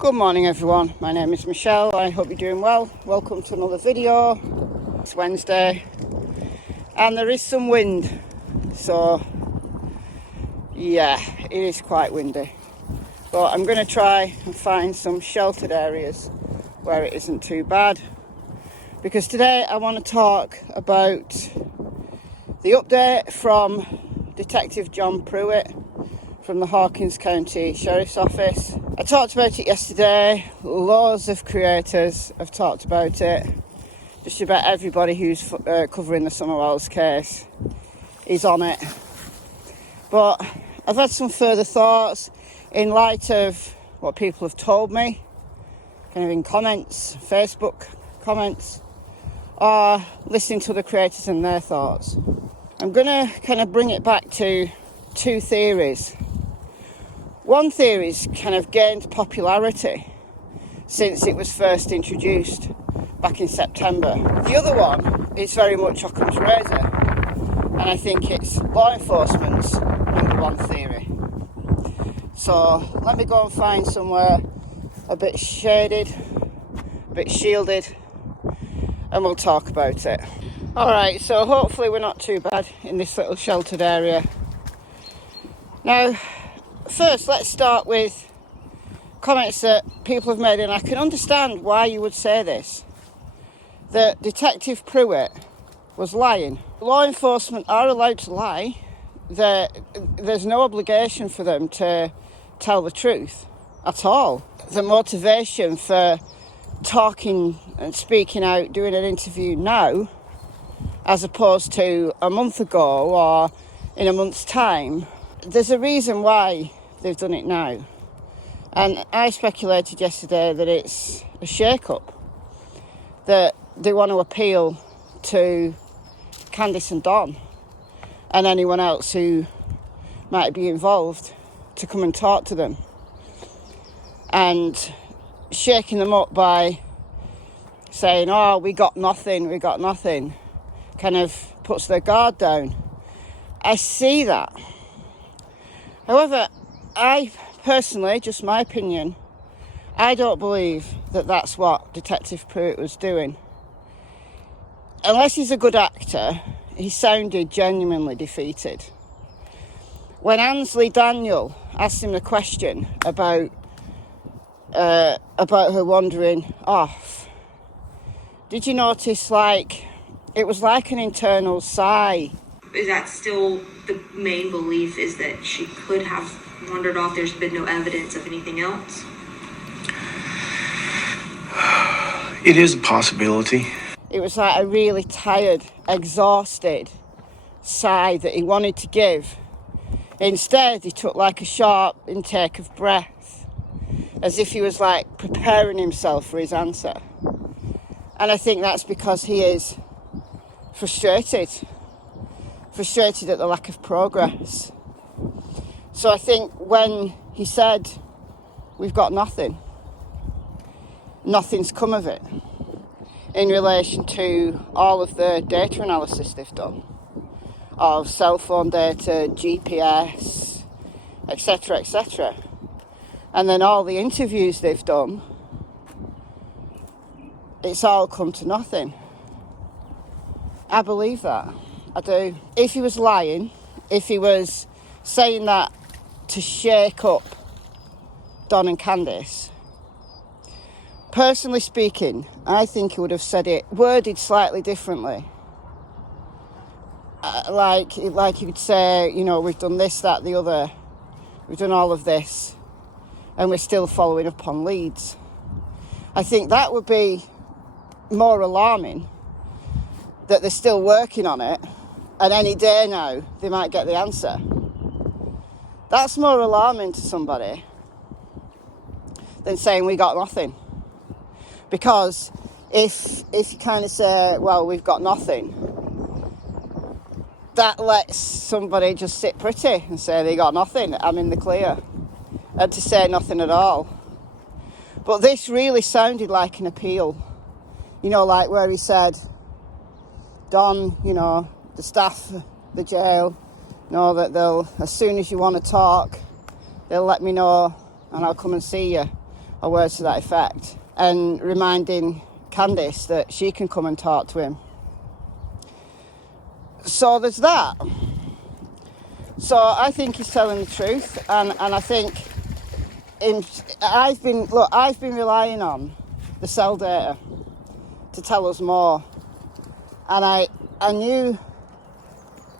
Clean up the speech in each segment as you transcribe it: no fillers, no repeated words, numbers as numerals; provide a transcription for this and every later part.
Good morning everyone, my name is Michelle. I hope you're doing well. Welcome to another video. It's Wednesday and there is some wind, so yeah, it is quite windy, but I'm going to try and find some sheltered areas where it isn't too bad, because today I want to talk about the update from Detective John Pruitt from the Hawkins County Sheriff's Office. I talked about it yesterday. Loads of creators have talked about it. Just about everybody who's covering the Summer Wells case is on it. But I've had some further thoughts in light of what people have told me, kind of in comments, Facebook comments, or listening to the creators and their thoughts. I'm going to kind of bring it back to two theories. One theory's kind of gained popularity since it was first introduced back in September. The other one is very much Occam's razor, and I think it's law enforcement's number one theory. So let me go and find somewhere a bit shaded, a bit shielded, and we'll talk about it. Alright, so hopefully we're not too bad in this little sheltered area. Now, first, let's start with comments that people have made, and I can understand why you would say this, that Detective Pruitt was lying. Law enforcement are allowed to lie. There's no obligation for them to tell the truth at all. The motivation for talking and speaking out, doing an interview now, as opposed to a month ago or in a month's time, there's a reason why they've done it now. And I speculated yesterday that it's a shake-up, that they want to appeal to Candice and Don and anyone else who might be involved to come and talk to them, and shaking them up by saying, oh, we got nothing, kind of puts their guard down. I see that. However, I personally, just my opinion, I don't believe that that's what Detective Pruitt was doing. Unless he's a good actor, he sounded genuinely defeated. When Ansley Daniel asked him the question about her wandering off, did you notice, like, it was like an internal sigh? Is that still the main belief, is that she could have wandered off? There's been no evidence of anything else? It is a possibility. It was like a really tired, exhausted sigh that he wanted to give. Instead, he took like a sharp intake of breath, as if he was like preparing himself for his answer. And I think that's because he is frustrated at the lack of progress. So I think when he said, we've got nothing, nothing's come of it in relation to all of the data analysis they've done of cell phone data, GPS, etc., and then all the interviews they've done, it's all come to nothing. I believe that. I do. If he was lying, if he was saying that to shake up Don and Candice, personally speaking, I think he would have said it worded slightly differently. Like he would say, you know, we've done this, that, the other. We've done all of this, and we're still following up on leads. I think that would be more alarming, that they're still working on it, and any day now they might get the answer. That's more alarming to somebody than saying we got nothing. Because if you kind of say, well, we've got nothing, that lets somebody just sit pretty and say they got nothing, I'm in the clear, and to say nothing at all. But this really sounded like an appeal, you know, like where he said, Don, you know, the staff, the jail, know that they'll, as soon as you want to talk, they'll let me know and I'll come and see you. or words to that effect, and reminding Candice that she can come and talk to him. So there's that. So I think he's telling the truth, and I think I've been relying on the cell data to tell us more, and I knew,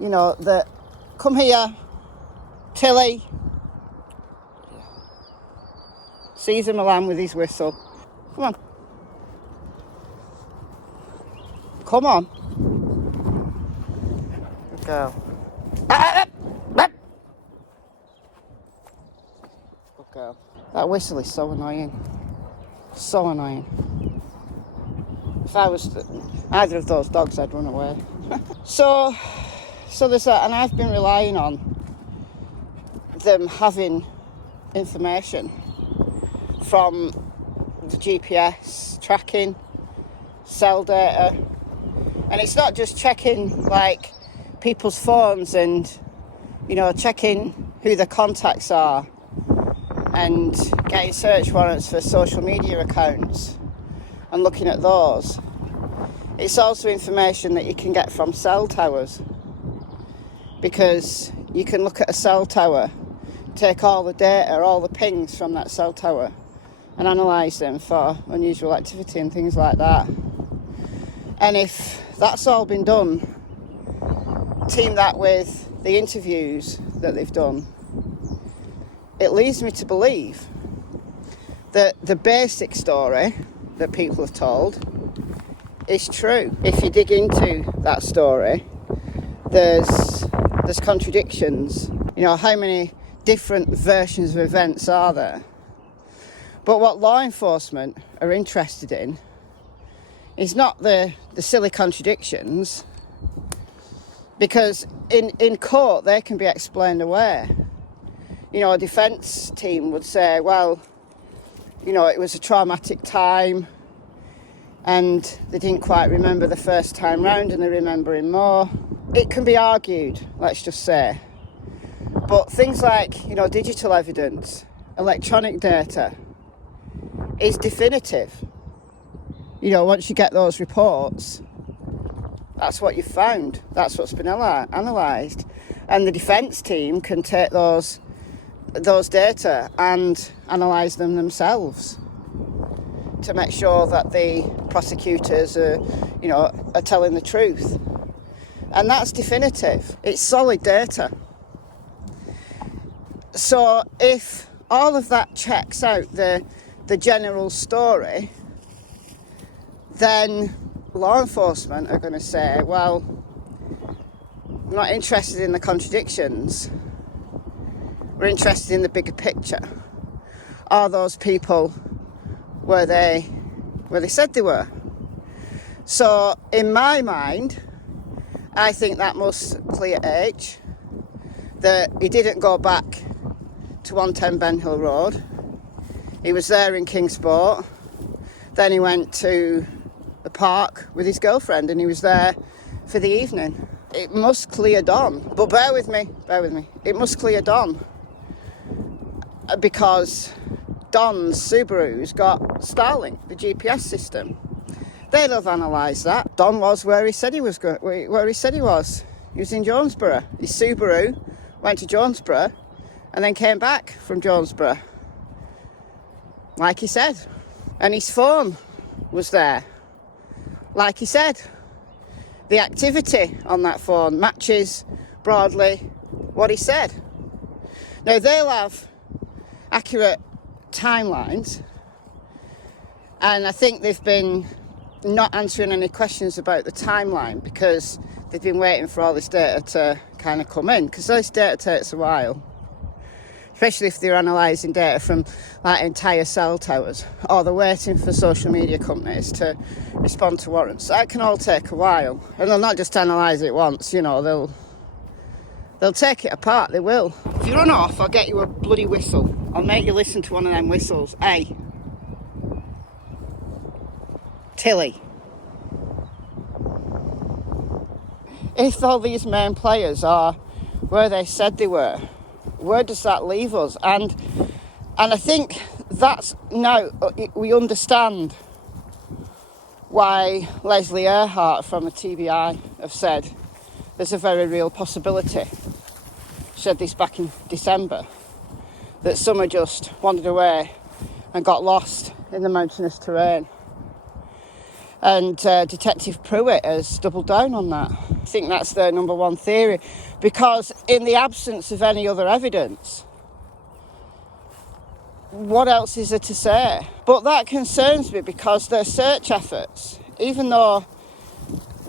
you know, that come here, Tilly. Caesar Milan with his whistle. Come on. Come on. Good girl. Good girl. That whistle is so annoying. So annoying. If I was either of those dogs, I'd run away. So there's that, and I've been relying on them having information from the GPS tracking, cell data, and it's not just checking like people's phones and, you know, checking who their contacts are and getting search warrants for social media accounts and looking at those. It's also information that you can get from cell towers, because you can look at a cell tower, take all the data, all the pings from that cell tower and analyse them for unusual activity and things like that. And if that's all been done, team that with the interviews that they've done, it leads me to believe that the basic story that people have told is true. If you dig into that story, there's contradictions. You know, how many different versions of events are there? But what law enforcement are interested in is not the silly contradictions, because in court they can be explained away. You know, a defence team would say, well, you know, it was a traumatic time and they didn't quite remember the first time round and they're remembering more. It can be argued, let's just say. But things like, you know, digital evidence, electronic data is definitive. You know, once you get those reports, that's what you've found. That's what's been analysed. And the defence team can take those data and analyse them themselves to make sure that the prosecutors are telling the truth. And that's definitive. It's solid data. So if all of that checks out the general story, then law enforcement are going to say, well, we're not interested in the contradictions. We're interested in the bigger picture. Are those people where they said they were? So in my mind, I think that must clear H, that he didn't go back to 110 Ben Hill Road. He was there in Kingsport. Then he went to the park with his girlfriend and he was there for the evening. It must clear dawn. But bear with me. It must clear dawn. Because Don's Subaru's got Starlink, the GPS system. They'll have analysed that. Don was where he said he was. Where he said he was. He was in Jonesboro. His Subaru went to Jonesboro and then came back from Jonesboro, like he said. And his phone was there, like he said. The activity on that phone matches broadly what he said. Now, they'll have accurate timelines, and I think they've been not answering any questions about the timeline because they've been waiting for all this data to kind of come in, because this data takes a while, especially if they're analysing data from like entire cell towers, or they're waiting for social media companies to respond to warrants. That can all take a while, and they'll not just analyse it once, you know, they'll take it apart, they will. If you run off, I'll get you a bloody whistle. I'll make you listen to one of them whistles. Hey, Tilly. If all these main players are where they said they were, where does that leave us? And I think that's now we understand why Leslie Earhart from the TBI have said there's a very real possibility, said this back in December, that Summer just wandered away and got lost in the mountainous terrain. And Detective Pruitt has doubled down on that. I think that's their number one theory, because in the absence of any other evidence, what else is there to say? But that concerns me, because their search efforts, even though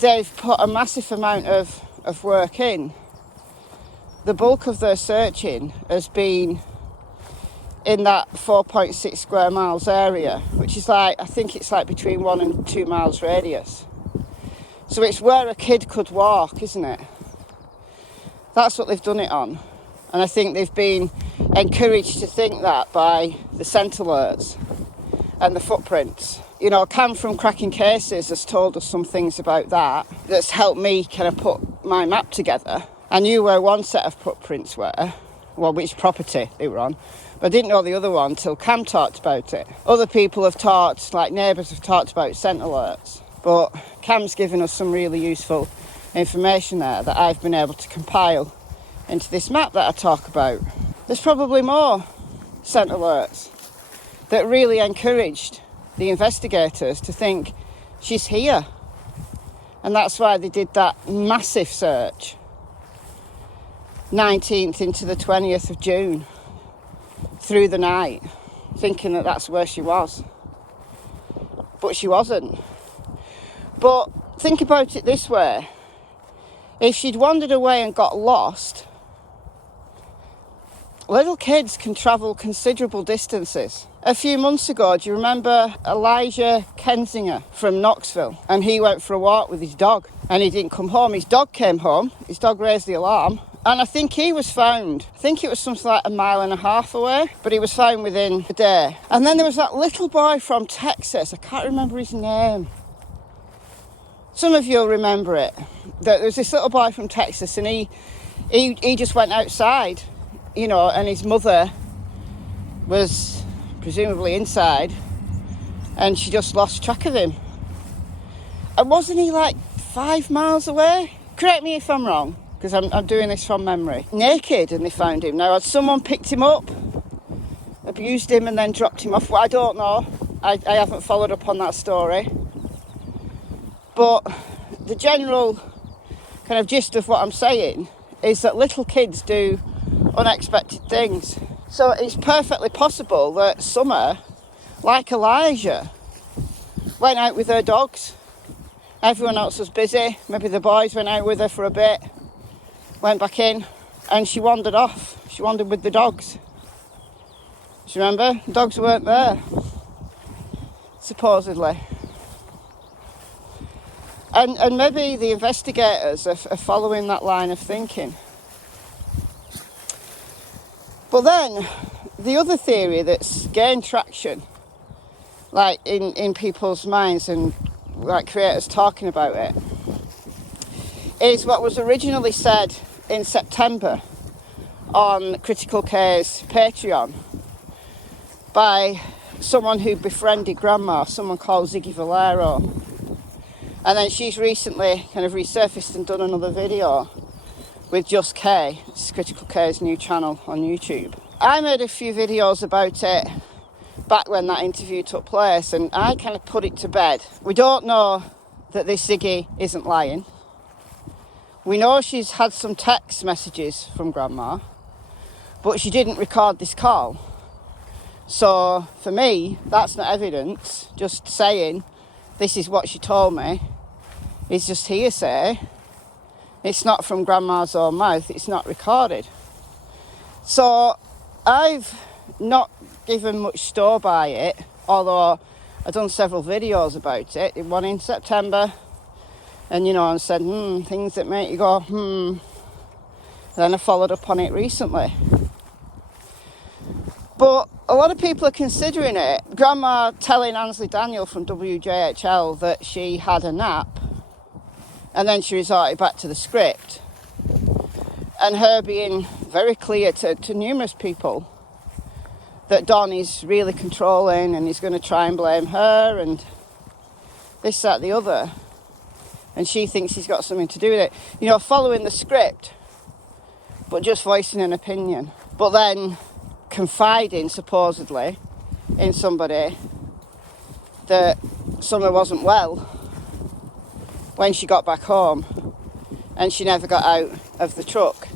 they've put a massive amount of work in, the bulk of their searching has been in that 4.6 square miles area, which is like, I think it's like between 1 and 2 miles radius. So it's where a kid could walk, isn't it? That's what they've done it on. And I think they've been encouraged to think that by the scent alerts and the footprints. You know, Cam from Cracking Cases has told us some things about that that's helped me kind of put my map together. I knew where one set of footprints were, well, which property they were on, but I didn't know the other one till Cam talked about it. Other people have talked, like neighbours have talked about scent alerts, but Cam's given us some really useful information there that I've been able to compile into this map that I talk about. There's probably more scent alerts that really encouraged the investigators to think she's here. And that's why they did that massive search, 19th into the 20th of June, through the night, thinking that that's where she was. But she wasn't. But think about it this way. If she'd wandered away and got lost, little kids can travel considerable distances. A few months ago, do you remember Elijah Kensinger from Knoxville? And he went for a walk with his dog and he didn't come home. His dog came home, his dog raised the alarm, and I think he was found, I think it was something like 1.5 miles away, but he was found within a day. And then there was that little boy from Texas, I can't remember his name. Some of you will remember it. There was this little boy from Texas, and he just went outside, you know, and his mother was presumably inside, and she just lost track of him. And wasn't he like 5 miles away? Correct me if I'm wrong, because I'm doing this from memory. Naked, and they found him. Now, had someone picked him up, abused him, and then dropped him off? Well, I don't know. I haven't followed up on that story. But the general kind of gist of what I'm saying is that little kids do unexpected things. So it's perfectly possible that Summer, like Elijah, went out with her dogs. Everyone else was busy. Maybe the boys went out with her for a bit, went back in, and she wandered off. She wandered with the dogs. Do you remember? The dogs weren't there, supposedly. And maybe the investigators are following that line of thinking. But then, the other theory that's gained traction, like in people's minds and like creators talking about it, is what was originally said in September on Critical Care's Patreon by someone who befriended Grandma, someone called Ziggy Valero. And then she's recently kind of resurfaced and done another video with Just K. It's Critical Care's new channel on YouTube. I made a few videos about it back when that interview took place, and I kind of put it to bed. We don't know that this Ziggy isn't lying. We know she's had some text messages from Grandma, but she didn't record this call. So for me, that's not evidence. Just saying this is what she told me is just hearsay. It's not from Grandma's own mouth. It's not recorded. So I've not given much store by it, although I've done several videos about it. One in September, and and said things that make you go Then I followed up on it recently. But a lot of people are considering it. Grandma telling Ansley Daniel from WJHL that she had a nap, and then she resorted back to the script, and her being very clear to numerous people that Don is really controlling and he's going to try and blame her and this, that, the other. And she thinks he's got something to do with it. You know, following the script, but just voicing an opinion. But then confiding, supposedly, in somebody that Summer wasn't well when she got back home and she never got out of the truck.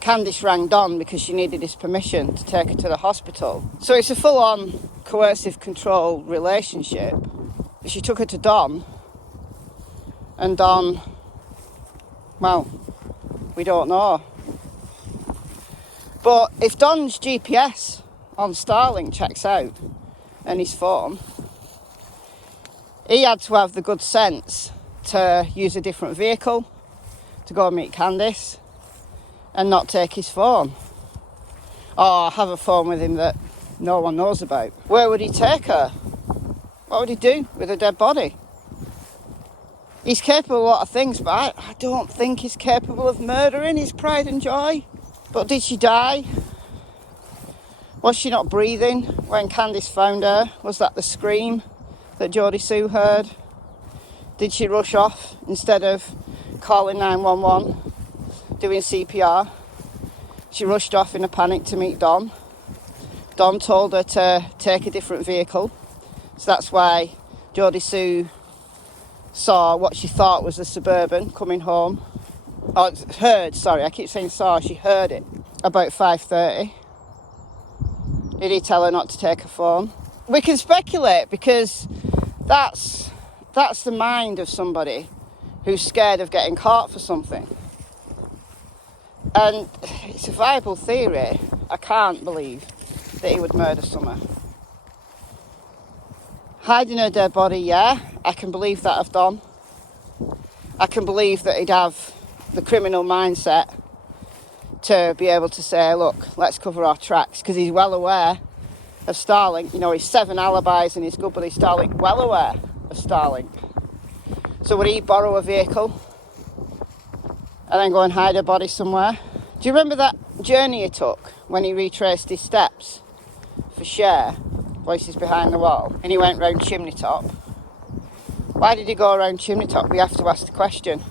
Candice rang Don because she needed his permission to take her to the hospital. So it's a full-on coercive control relationship. She took her to Don, and Don, well, we don't know. But if Don's GPS on Starlink checks out and his phone, he had to have the good sense to use a different vehicle to go and meet Candice and not take his phone. Or have a phone with him that no one knows about. Where would he take her? What would he do with a dead body? He's capable of a lot of things, but I don't think he's capable of murdering his pride and joy. But did she die? Was she not breathing when Candice found her? Was that the scream that Jodie Sue heard? Did she rush off instead of calling 911, doing CPR? She rushed off in a panic to meet Don. Don told her to take a different vehicle. So that's why Jodie Sue saw what she thought was a Suburban coming home. Oh, heard, sorry, I keep saying saw, she heard it about 5:30. Did he tell her not to take her phone? We can speculate because that's the mind of somebody who's scared of getting caught for something. And it's a viable theory. I can't believe that he would murder Summer. Hiding her dead body, yeah, I can believe that of Don. I can believe that he'd have the criminal mindset to be able to say, look, let's cover our tracks, because he's well aware of Starlink. You know, he's 7 alibis in his good buddy Starlink, well aware of Starlink. So would he borrow a vehicle and then go and hide her body somewhere? Do you remember that journey he took when he retraced his steps for Cher, Voices Behind the Wall, and he went round Chimney Top? Why did he go around Chimney Top? We have to ask the question.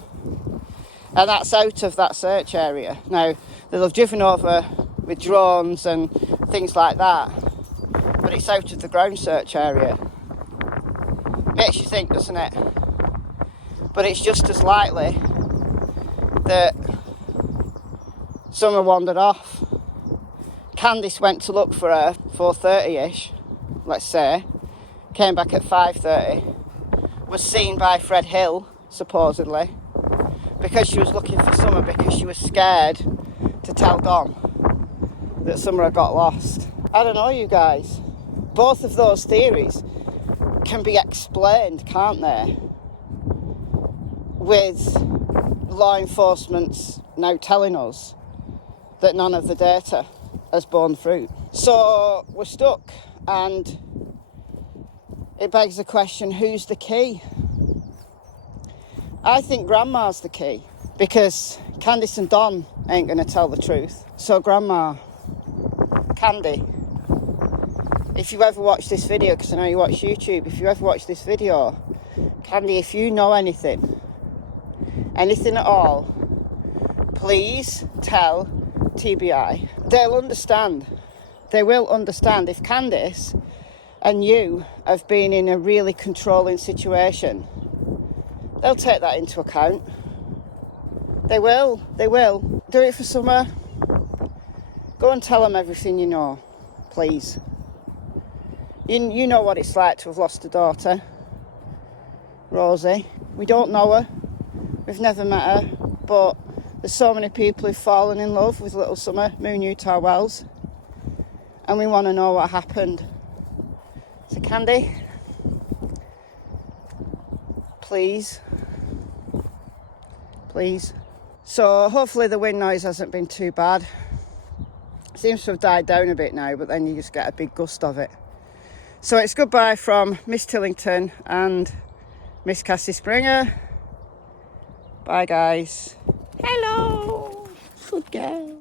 And that's out of that search area. Now, they'll have driven over with drones and things like that, but it's out of the ground search area. Makes you think, doesn't it? But it's just as likely that Summer wandered off. Candice went to look for her 4:30ish, let's say, came back at 5:30, was seen by Fred Hill, supposedly, because she was looking for Summer, because she was scared to tell Don that Summer had got lost. I don't know, you guys. Both of those theories can be explained, can't they? With law enforcement's now telling us that none of the data has borne fruit. So we're stuck, and it begs the question, who's the key? I think Grandma's the key, because Candice and Don ain't going to tell the truth. So Grandma, Candy, if you ever watch this video, because I know you watch YouTube, if you ever watch this video, Candy, if you know anything at all, please tell TBI. They'll understand. They will understand. If Candice and you have been in a really controlling situation, they'll take that into account. They will. They will. Do it for Summer. Go and tell them everything you know, please. You know what it's like to have lost a daughter, Rosie. We don't know her. We've never met her. But there's so many people who've fallen in love with little Summer, Moon Utah Wells. And we want to know what happened. So Candy, please. Please. So hopefully the wind noise hasn't been too bad. Seems to have died down a bit now, but then you just get a big gust of it. So it's goodbye from Miss Tillington and Miss Cassie Springer. Bye guys. Hello. Good girl.